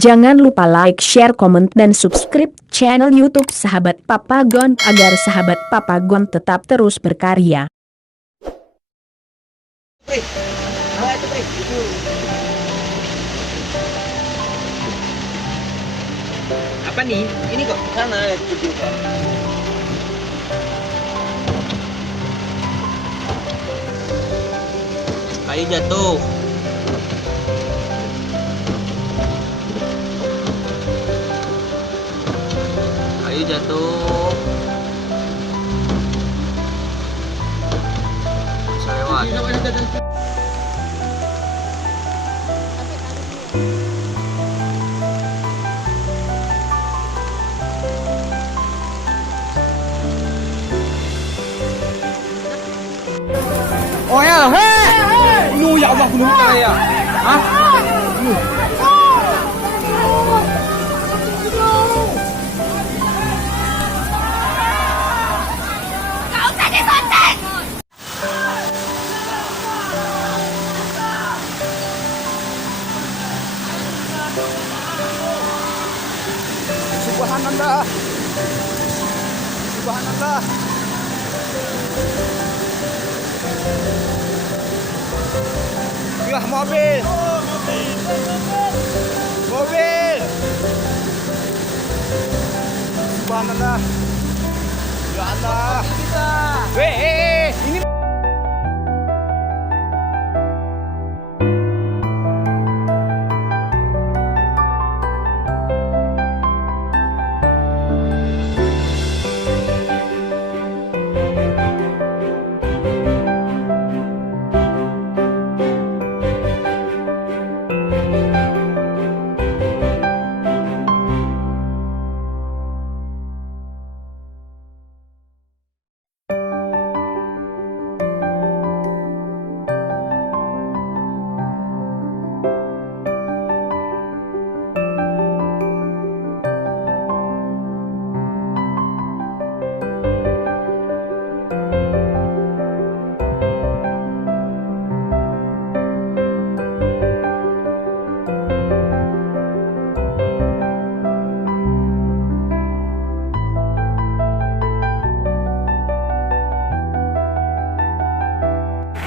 Jangan lupa like, share, komen, dan subscribe channel YouTube Sahabat Papagon agar Sahabat Papagon tetap terus berkarya. Apa nih? Ini kok sana itu juga. Kayu jatuh. Kayu jatuh. Bisa lewat. Oh ya, hei! Nu ya Allah, gunung saya. Hah? Gak usah disuntik! Subhanallah. Subhanallah. Ya mobil. Mobil. Subhanallah. Ya Allah. Ini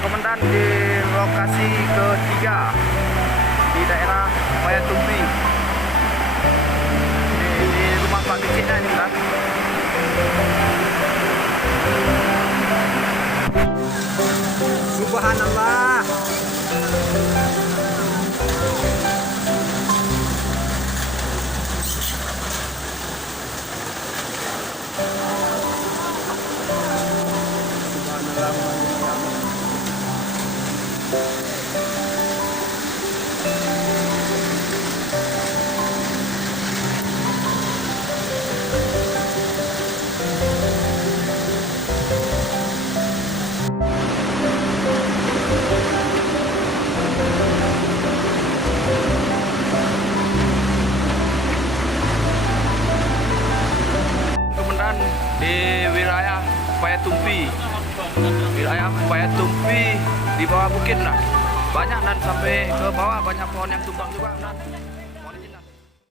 komandan di lokasi ketiga di daerah Payatumbi. Di rumah Pak Kecilnya ini kan. Subhanallah. Komandan di wilayah Payatumbi, di bawah bukit lah, banyak dan sampai ke bawah banyak pohon yang tumbang juga. Dan